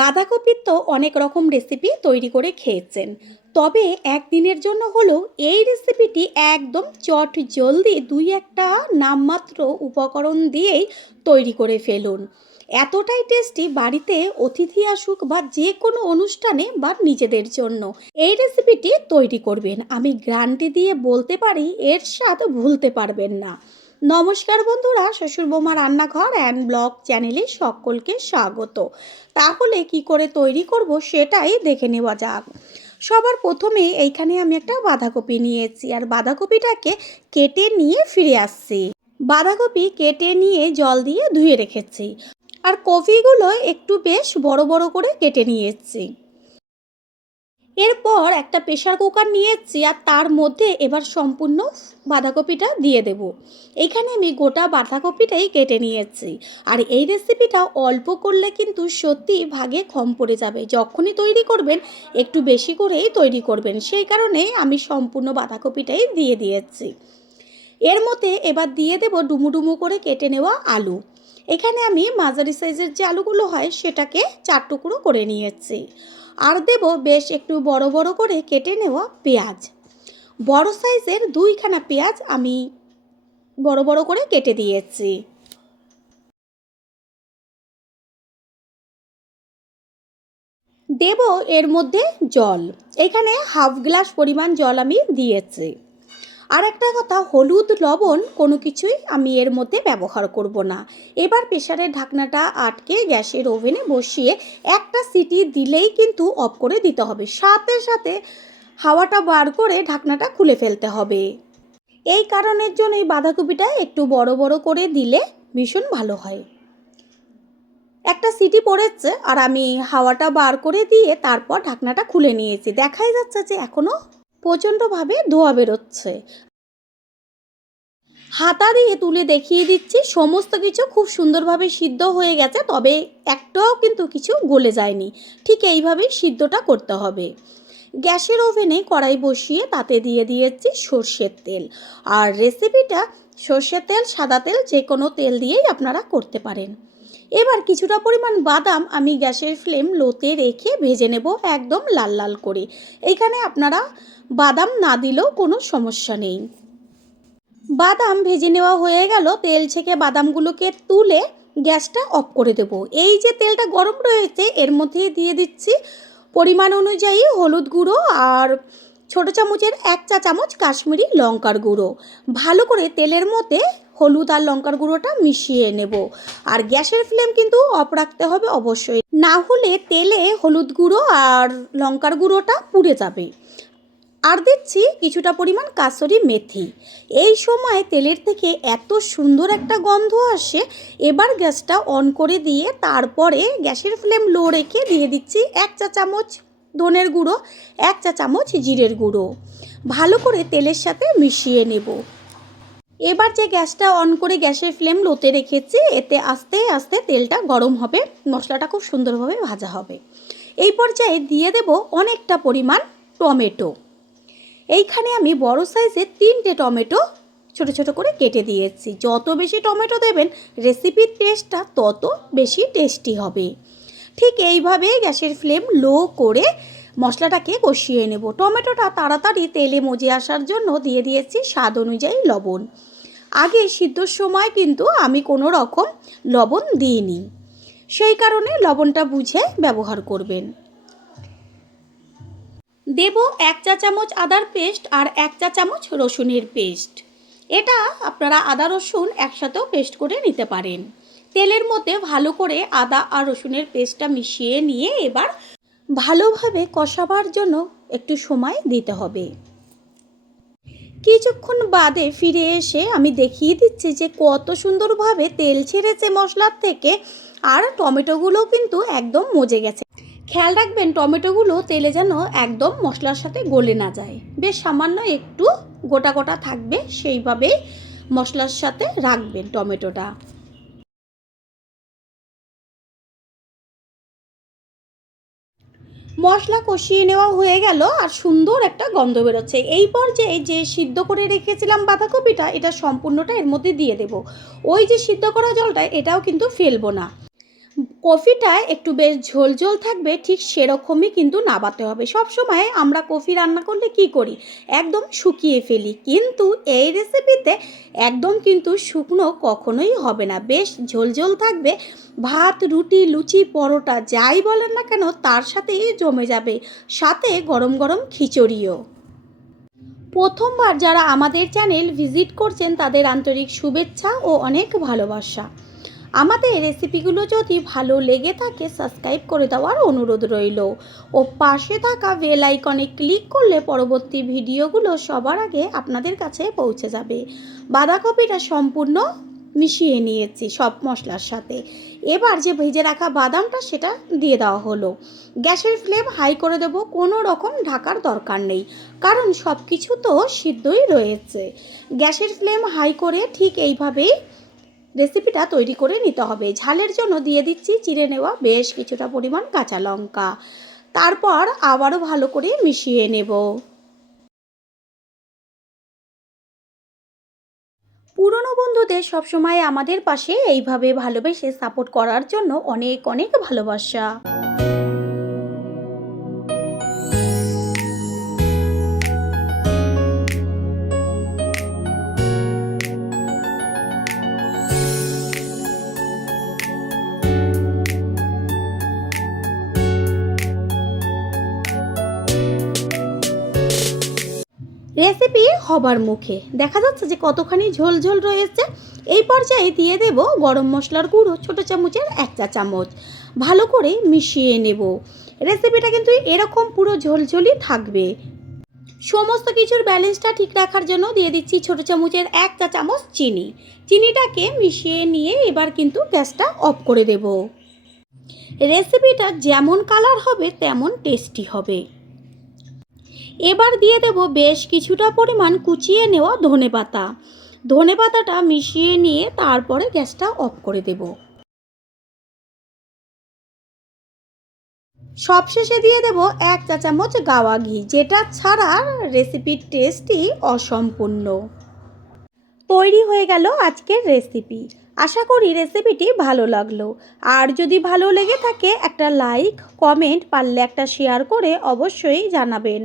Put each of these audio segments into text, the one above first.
বাঁধাকপির তো অনেক রকম রেসিপি তৈরি করে খেয়েছেন, তবে একদিনের জন্য হলেও এই রেসিপিটি একদম চট জলদি দুই একটা নামমাত্র উপকরণ দিয়েই তৈরি করে ফেলুন। এতটাই টেস্টি, বাড়িতে অতিথি আসুক বা যে কোনো অনুষ্ঠানে বা নিজেদের জন্য এই রেসিপিটি তৈরি করবেন, আমি গ্যারান্টি দিয়ে বলতে পারি এর স্বাদ ভুলতে পারবেন না। নমস্কার বন্ধুরা, শ্বশুর বৌমা রান্নাঘর অ্যান্ড ব্লগ চ্যানেলে সকলকে স্বাগত। তাহলে কি করে তৈরি করব সেটাই দেখে নেওয়া যাক। সবার প্রথমে এইখানে আমি একটা বাঁধাকপি নিয়েছি আর বাঁধাকপিটাকে কেটে নিয়ে ফিরে আসছি। বাঁধাকপি কেটে নিয়ে জল দিয়ে ধুয়ে রেখেছি আর কপিগুলো একটু বেশ বড় বড় করে কেটে নিয়েছি। এরপর একটা প্রেশার কুকার নিয়েছি আর তার মধ্যে এবার সম্পূর্ণ বাঁধাকপিটা দিয়ে দেব। এইখানে আমি গোটা বাঁধাকপিটাই কেটে নিয়েছি আর এই রেসিপিটা অল্প করলে কিন্তু সত্যি ভাগে কম পড়ে যাবে। যখনই তৈরি করবেন একটু বেশি করেই তৈরি করবেন, সেই কারণে আমি সম্পূর্ণ বাঁধাকপিটাই দিয়ে দিয়েছি। এর মধ্যে এবার দিয়ে দেব ডুমু ডুমু করে কেটে নেওয়া আলু। এখানে আমি মাঝারি সাইজের যে আলুগুলো হয় সেটাকে 4 টুকরো করে নিয়েছি। আর দেব বেশ একটু বড় বড় করে কেটে নেওয়া পেঁয়াজ। বড় সাইজের 2খানা পেঁয়াজ আমি বড় বড় করে কেটে দিয়েছি। দেব এর মধ্যে জল, এখানে হাফ গ্লাস পরিমাণ জল আমি দিয়েছি। আর একটা কথা, হলুদ লবণ কোনো কিছুই আমি এর মধ্যে ব্যবহার করব না। এবার প্রেসারের ঢাকনাটা আটকে গ্যাসের ওভেনে বসিয়ে একটা সিটি দিলেই কিন্তু অফ করে দিতে হবে, সাথে সাথে হাওয়াটা বার করে ঢাকনাটা খুলে ফেলতে হবে। এই কারণের জন্য এই বাঁধাকপিটা একটু বড় বড় করে দিলে ভীষণ ভালো হয়। একটা সিটি পড়েছে আর আমি হাওয়াটা বার করে দিয়ে তারপর ঢাকনাটা খুলে নিয়েছি। দেখাই যাচ্ছে যে এখনও প্রচণ্ডভাবে ধোঁয়া বেরোচ্ছে। হাতা দিয়ে তুলে দেখিয়ে দিচ্ছি সমস্ত কিছু খুব সুন্দরভাবে সিদ্ধ হয়ে গেছে, তবে একটাও কিন্তু কিছু গলে যায়নি। ঠিক এইভাবেই সিদ্ধটা করতে হবে। গ্যাসের ওভেনে কড়াই বসিয়ে তাতে দিয়ে দিয়েছি সর্ষের তেল। আর রেসিপিটা সর্ষের তেল, সাদা তেল, যে কোনো তেল দিয়েই আপনারা করতে পারেন। এবার কিছুটা পরিমাণ বাদাম আমি গ্যাসের ফ্লেম লোতে রেখে ভেজে নেব একদম লাল লাল করে। এইখানে আপনারা বাদাম না দিলেও কোনো সমস্যা নেই। বাদাম ভেজে নেওয়া হয়ে গেল, তেল ছেঁকে বাদামগুলোকে তুলে গ্যাসটা অফ করে দেব। এই যে তেলটা গরম রয়েছে এর মধ্যে দিয়ে দিচ্ছি পরিমাণ অনুযায়ী হলুদ গুঁড়ো আর ছোটো চামচের 1 চা চামচ কাশ্মীরি লঙ্কার গুঁড়ো। ভালো করে তেলের মধ্যে হলুদ আর লঙ্কার গুঁড়োটা মিশিয়ে নেব। আর গ্যাসের ফ্লেম কিন্তু অফ রাখতে হবে অবশ্যই, না হলে তেলে হলুদ গুঁড়ো আর লঙ্কার গুঁড়োটা পুড়ে যাবে। আর দিচ্ছি কিছুটা পরিমাণ কাসুরি মেথি। এই সময় তেলের থেকে এত সুন্দর একটা গন্ধ আসে। এবার গ্যাসটা অন করে দিয়ে তারপরে গ্যাসের ফ্লেম লো রেখে দিয়ে দিচ্ছি 1 চা চামচ ধনের গুঁড়ো, 1 চা চামচ জিরের গুঁড়ো। ভালো করে তেলের সাথে মিশিয়ে নেব। এবার যে গ্যাসটা অন করে গ্যাসের ফ্লেম লোতে রেখেছি, এতে আস্তে আস্তে তেলটা গরম হবে, মশলাটা খুব সুন্দরভাবে ভাজা হবে। এই পর্যায়ে দিয়ে দেব অনেকটা পরিমাণ টমেটো। এইখানে আমি বড় সাইজের 3টে টমেটো ছোট ছোট করে কেটে দিয়েছি। যত বেশি টমেটো দেবেন রেসিপির টেস্টটা তত বেশি টেস্টি হবে। ঠিক এইভাবে গ্যাসের ফ্লেম লো করে মশলাটাকে কষিয়ে নেব। টমেটোটা তাড়াতাড়ি তেলে মজে আসার জন্য দিয়ে দিয়েছি স্বাদ অনুযায়ী লবণ। আগে সিদ্ধর সময় কিন্তু আমি কোনো রকম লবণ দিইনি, সেই কারণে লবণটা বুঝে ব্যবহার করবেন। দেব 1 চা চামচ আদার পেস্ট আর 1 চা চামচ রসুনের পেস্ট। এটা আপনারা আদা রসুন একসাথেও পেস্ট করে নিতে পারেন। তেলের মধ্যে ভালো করে আদা আর রসুনের পেস্টটা মিশিয়ে নিয়ে এবার ভালোভাবে কষাবার জন্য একটু সময় দিতে হবে। কিছুক্ষণ বাদে ফিরে এসে আমি দেখিয়ে দিচ্ছি যে কত সুন্দরভাবে তেল ছেড়েছে মশলার থেকে, আর টমেটোগুলো কিন্তু একদম মজে গেছে। খেয়াল রাখবেন টমেটোগুলো তেলে যেন একদম মশলার সাথে গলে না যায়, বেশ সামান্য একটু গোটা গোটা থাকবে, সেইভাবেই মশলার সাথে রাখবেন টমেটোটা। মশলা কষিয়ে নেওয়া হয়ে গেল আর সুন্দর একটা গন্ধ বেরোচ্ছে। এই পর্যায়ে যে সিদ্ধ করে রেখেছিলাম বাঁধাকপিটা, এটা সম্পূর্ণটা এর মধ্যে দিয়ে দেব। ওই যে সিদ্ধ করা জলটা এটাও কিন্তু ফেলবো না। কফিটা একটু বেশ ঝোল ঝোল থাকবে, ঠিক সেরকমই কিন্তু নাবাতে হবে। সব সময় আমরা কফি রান্না করলে কি করি, একদম শুকিয়ে ফেলি, কিন্তু এই রেসিপিতে একদম কিন্তু শুকনো কখনোই হবে না, বেশ ঝোল ঝোল থাকবে। ভাত, রুটি, লুচি, পরোটা যাই বলেন না কেন তার সাথেই জমে যাবে, সাথে গরম গরম খিচুড়িও। প্রথমবার যারা আমাদের চ্যানেল ভিজিট করছেন তাদের আন্তরিক শুভেচ্ছা ও অনেক ভালোবাসা। আমাদের রেসিপিগুলো যদি ভালো লেগে থাকে সাবস্ক্রাইব করে দেওয়ার অনুরোধ রইল, ও পাশে থাকা বেল আইকনে ক্লিক করলে পরবর্তী ভিডিওগুলো সবার আগে আপনাদের কাছে পৌঁছে যাবে। বাঁধাকপিটা সম্পূর্ণ মিশিয়ে নিয়েছি সব মশলার সাথে। এবার যে ভেজে রাখা বাদামটা সেটা দিয়ে দেওয়া হলো। গ্যাসের ফ্লেম হাই করে দেব, কোনো রকম ঢাকার দরকার নেই, কারণ সব কিছু তো সিদ্ধই রয়েছে। গ্যাসের ফ্লেম হাই করে ঠিক এইভাবেই রেসিপিটা তৈরি করে নিতে হবে। ঝালের জন্য দিয়ে দিচ্ছি চিড়ে নেওয়া বেশ কিছুটা পরিমাণ কাঁচা লঙ্কা, তারপর আবারও ভালো করে মিশিয়ে নেব। পুরনো বন্ধুদের সবসময় আমাদের পাশে এইভাবে ভালোবেসে সাপোর্ট করার জন্য অনেক অনেক ভালোবাসা। রেসিপি হবার মুখে, দেখা যাচ্ছে যে কতখানি ঝোল ঝোল রয়েছে। এই পর্যায়ে দিয়ে দেব গরম মশলার গুঁড়ো ছোটো চামচের 1 চা চামচ, ভালো করে মিশিয়ে নেব। রেসিপিটা কিন্তু এরকম পুরো ঝোলঝোলই থাকবে। সমস্ত কিছুর ব্যালেন্সটা ঠিক রাখার জন্য দিয়ে দিচ্ছি ছোটো চামচের 1 চা চামচ চিনি। চিনিটাকে মিশিয়ে নিয়ে এবার কিন্তু গ্যাসটা অফ করে দেব। রেসিপিটা যেমন কালার হবে তেমন টেস্টি হবে। এবার দিয়ে দেব বেশ কিছুটা পরিমাণ কুচিয়ে নেওয়া ধনেপাতা। ধনেপাতাটা মিশিয়ে নিয়ে তারপরে গ্যাসটা অফ করে দেব। সবশেষে দিয়ে দেব 1 চা চামচ গাওয়া ঘি, যেটা ছাড়া রেসিপির টেস্টই অসম্পূর্ণ। তৈরি হয়ে গেল আজকের রেসিপি। আশা করি রেসিপিটি ভালো লাগলো। আর যদি ভালো লেগে থাকে একটা লাইক, কমেন্ট, পারলে একটা শেয়ার করে অবশ্যই জানাবেন।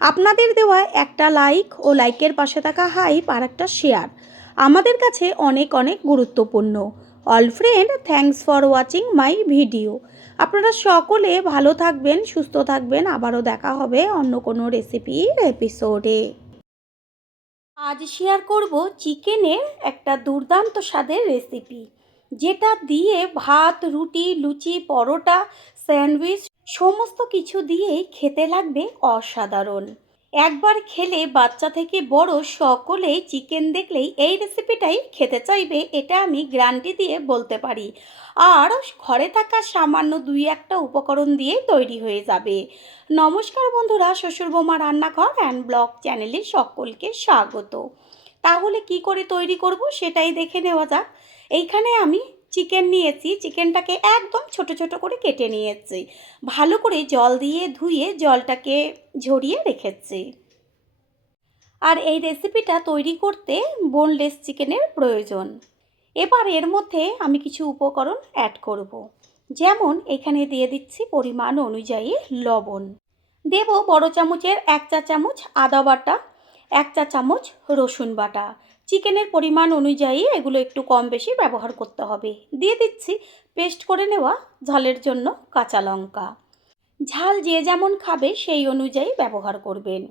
আপনাদের দেওয়া একটা লাইক ও লাইকের পাশে থাকা হাইপ আর একটা শেয়ার আমাদের কাছে অনেক অনেক গুরুত্বপূর্ণ। All friend, thanks for watching my video. আপনারা সকলে ভালো থাকবেন, সুস্থ থাকবেন। আবারও দেখা হবে অন্য কোনো রেসিপির এপিসোডে। আজ শেয়ার করব চিকেনের একটা দুর্দান্ত স্বাদের রেসিপি, যেটা দিয়ে ভাত, রুটি, লুচি, পরোটা, স্যান্ডউইচ সমস্ত কিছু দিয়েই খেতে লাগবে অসাধারণ। একবার খেলে বাচ্চা থেকে বড় সকলেই চিকেন দেখলেই এই রেসিপিটাই খেতে চাইবে, এটা আমি গ্যারান্টি দিয়ে বলতে পারি। আর ঘরে থাকা সামান্য 2-1টা উপকরণ দিয়ে তৈরি হয়ে যাবে। নমস্কার বন্ধুরা, শ্বশুর বৌমা রান্নাঘর অ্যান্ড ব্লগ চ্যানেলে সকলকে স্বাগত। তাহলে কি করে তৈরি করব সেটাই দেখে নেওয়া যাক। এইখানে আমি চিকেন নিয়েছি, চিকেনটাকে একদম ছোট ছোট করে কেটে নিয়েছি, ভালো করে জল দিয়ে ধুয়ে জলটাকে ঝরিয়ে রেখেছি। আর এই রেসিপিটা তৈরি করতে বোনলেস চিকেনের প্রয়োজন। এবার এর মধ্যে আমি কিছু উপকরণ অ্যাড করব। যেমন এখানে দিয়ে দিচ্ছি পরিমাণ অনুযায়ী লবণ, দেব বড় চামচের 1 চা চামচ আদা বাটা, 1 চা চামচ রসুন বাটা। চিকেনের পরিমাণ অনুযায়ী এগুলো একটু কম বেশি ব্যবহার করতে হবে। দিয়ে দিচ্ছি পেস্ট করে নেওয়া ঝালের জন্য কাঁচা লঙ্কা। ঝাল যে যেমন খাবে সেই অনুযায়ী ব্যবহার করবেন।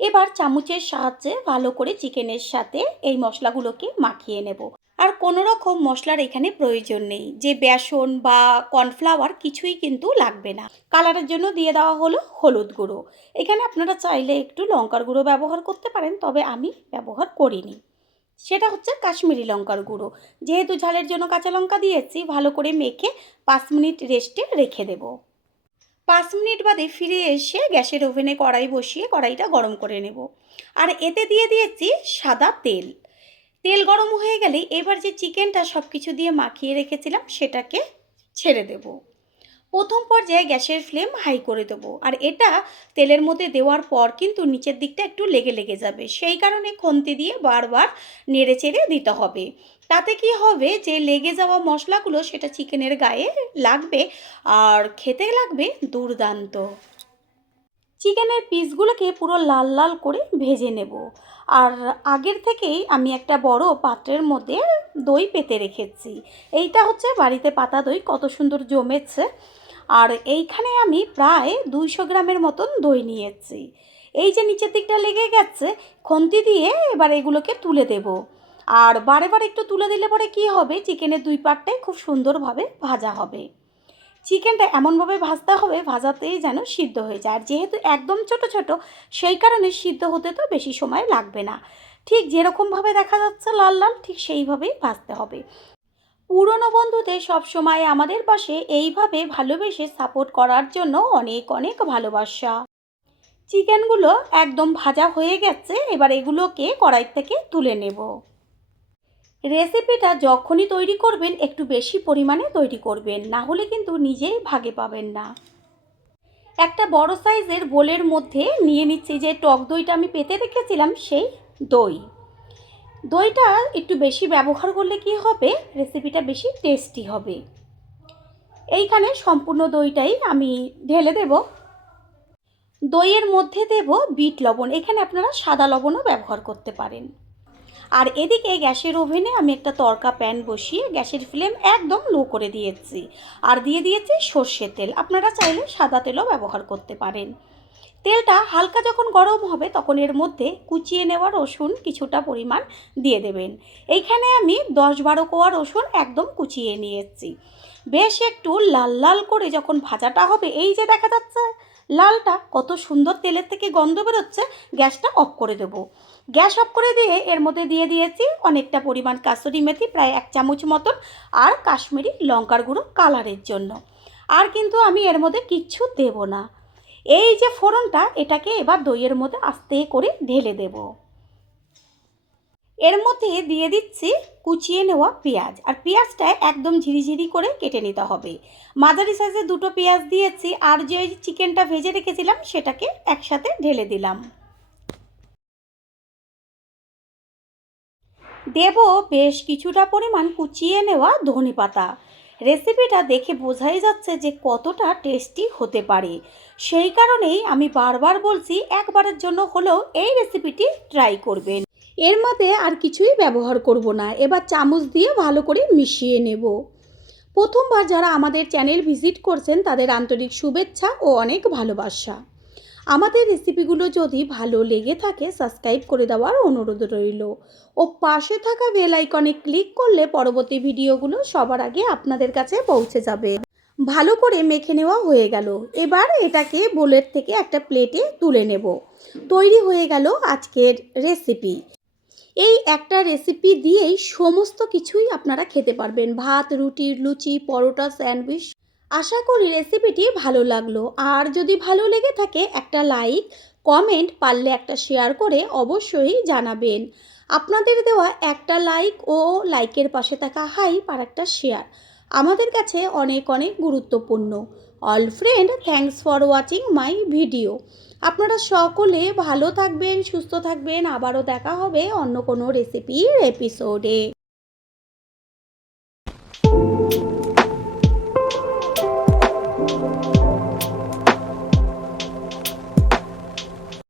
এবার চামচের সাহায্যে ভালো করে চিকেনের সাথে এই মশলাগুলোকে মাখিয়ে নেব। আর কোনো রকম মশলার এখানে প্রয়োজন নেই, যে বেসন বা কর্নফ্লাওয়ার কিছুই কিন্তু লাগবে না। কালারের জন্য দিয়ে দেওয়া হলো হলুদ গুঁড়ো। এখানে আপনারা চাইলে একটু লঙ্কার গুঁড়ো ব্যবহার করতে পারেন, তবে আমি ব্যবহার করিনি। সেটা হচ্ছে কাশ্মীরি লঙ্কার গুঁড়ো। যেহেতু ঝালের জন্য কাঁচা লঙ্কা দিয়েছি, ভালো করে মেখে 5 মিনিট রেস্টে রেখে দেব। 5 মিনিট বাদে ফিরে এসে গ্যাসের ওভেনে কড়াই বসিয়ে কড়াইটা গরম করে নেব। আর এতে দিয়ে দিয়েছি সাদা তেল। তেল গরম হয়ে গেলে এবার যে চিকেনটা সব কিছু দিয়ে মাখিয়ে রেখেছিলাম সেটাকে ছেড়ে দেব। প্রথম পর্যায়ে গ্যাসের ফ্লেম হাই করে দেবো, আর এটা তেলের মধ্যে দেওয়ার পর কিন্তু নিচের দিকটা একটু লেগে লেগে যাবে, সেই কারণে খুন্তি দিয়ে বারবার নেড়ে চেড়ে দিতে হবে। তাতে কি হবে, যে লেগে যাওয়া মশলাগুলো সেটা চিকেনের গায়ে লাগবে আর খেতে লাগবে দুর্দান্ত। চিকেনের পিসগুলোকে পুরো লাল লাল করে ভেজে নেব। আর আগের থেকেই আমি একটা বড় পাত্রের মধ্যে দই পেতে রেখেছি। এইটা হচ্ছে বাড়িতে পাতা দই, কত সুন্দর জমেছে। আর এইখানে আমি প্রায় 200 গ্রামের মতন দই নিয়েছি। এই যে নিচের দিকটা লেগে গেছে, খুন্তি দিয়ে এবার এগুলোকে তুলে দেব। আর বারে বারে একটু তুলে দিলে পরে কি হবে, চিকেনের দুই পাটটাই খুব সুন্দরভাবে ভাজা হবে। চিকেনটা এমনভাবে ভাজতে হবে ভাজাতেই যেন সিদ্ধ হয়ে যায়। আর যেহেতু একদম ছোট ছোট, সেই কারণে সিদ্ধ হতে তো বেশি সময় লাগবে না। ঠিক যেরকমভাবে দেখা যাচ্ছে লাল লাল, ঠিক সেইভাবেই ভাজতে হবে। পুরনো বন্ধুদের সবসময় আমাদের পাশে এইভাবে ভালোবেসে সাপোর্ট করার জন্য অনেক অনেক ভালোবাসা। চিকেনগুলো একদম ভাজা হয়ে গেছে, এবার এগুলোকে কড়াই থেকে তুলে নেব। রেসিপিটা যখনই তৈরি করবেন একটু বেশি পরিমাণে তৈরি করবেন, না হলে কিন্তু নিজেই ভাগে পাবেন না। একটা বড় সাইজের বোলের মধ্যে নিয়ে নিচ্ছি যে টক দইটা আমি পেতে রেখেছিলাম, সেই দই। দইটা একটু বেশি ব্যবহার করলে কি হবে, রেসিপিটা বেশি টেস্টি হবে। এইখানে সম্পূর্ণ দইটাই আমি ঢেলে দেব। দইয়ের মধ্যে দেব বিট লবণ, এখানে আপনারা সাদা লবণও ব্যবহার করতে পারেন। আর এদিকে গ্যাসের ওভেনে আমি একটা তড়কা প্যান বসিয়ে গ্যাসের ফ্লেম একদম লো করে দিয়েছি। আর দিয়ে দিয়েছি সর্ষের তেল, আপনারা চাইলে সাদা তেলও ব্যবহার করতে পারেন। তেলটা হালকা যখন গরম হবে তখন এর মধ্যে কুচিয়ে নেওয়া রসুন কিছুটা পরিমাণ দিয়ে দেবেন। এইখানে আমি 10-12 কোয়া রসুন একদম কুচিয়ে নিয়েছি। বেশ একটু লাল লাল করে যখন ভাজাটা হবে, এই যে দেখা যাচ্ছে লালটা কত সুন্দর তেলের থেকে গন্ধ বেরোচ্ছে, গ্যাসটা অফ করে দেব। গ্যাস অফ করে দিয়ে এর মধ্যে দিয়ে দিয়েছি অনেকটা পরিমাণ কাসুরি মেথি, প্রায় 1 চামচ মতন, আর কাশ্মীরি লঙ্কার গুঁড়ো কালারের জন্য। আর কিন্তু আমি এর মধ্যে কিচ্ছু দেব না। এই যে ফোড়নটা, এটাকে এবার দইয়ের মধ্যে আস্তে করে ঢেলে দেব। এর মধ্যে দিয়ে দিচ্ছি কুচিয়ে নেওয়া পেঁয়াজ, আর পেঁয়াজটা একদম ঝিরিঝিরি করে কেটে নিতে হবে। মাঝারি সাইজের 2টো পেঁয়াজ দিয়েছি, আর যে চিকেনটা ভেজে রেখেছিলাম সেটাকে একসাথে ঢেলে দিলাম। দেব বেশ কিছুটা পরিমাণ কুচিয়ে নেওয়া ধনেপাতা। রেসিপিটা দেখে বোঝাই যাচ্ছে যে কতটা টেস্টি হতে পারে, সেই কারণেই আমি বারবার বলছি একবারের জন্য হলেও এই রেসিপিটি ট্রাই করবেন। এর মধ্যে আর কিছুই ব্যবহার করব না, এবার চামচ দিয়ে ভালো করে মিশিয়ে নেব। প্রথমবার যারা আমাদের চ্যানেল ভিজিট করছেন তাদের আন্তরিক শুভেচ্ছা ও অনেক ভালোবাসা। আমাদের রেসিপিগুলো যদি ভালো লেগে থাকে সাবস্ক্রাইব করে দেওয়ার অনুরোধ রইল, ও পাশে থাকা বেল আইকনে ক্লিক করলে পরবর্তী ভিডিওগুলো সবার আগে আপনাদের কাছে পৌঁছে যাবে। ভালো করে মেখে নেওয়া হয়ে গেল, এবার এটাকে বোলের থেকে একটা প্লেটে তুলে নেব। তৈরি হয়ে গেল আজকের রেসিপি। এই একটা রেসিপি দিয়েই সমস্ত কিছুই আপনারা খেতে পারবেন, ভাত, রুটি, লুচি, পরোটা, স্যান্ডউইচ। আশা করি রেসিপিটি ভালো লাগলো। আর যদি ভালো লেগে থাকে একটা লাইক, কমেন্ট, পারলে একটা শেয়ার করে অবশ্যই জানাবেন। আপনাদের দেওয়া একটা লাইক ও লাইকের পাশে থাকা হাইপ আর একটা শেয়ার আমাদের কাছে অনেক অনেক গুরুত্বপূর্ণ। All friend, thanks for watching my video. আপনারা সকলে ভালো থাকবেন, সুস্থ থাকবেন, আবারও দেখা হবে অন্য কোনো রেসিপির এপিসোডে।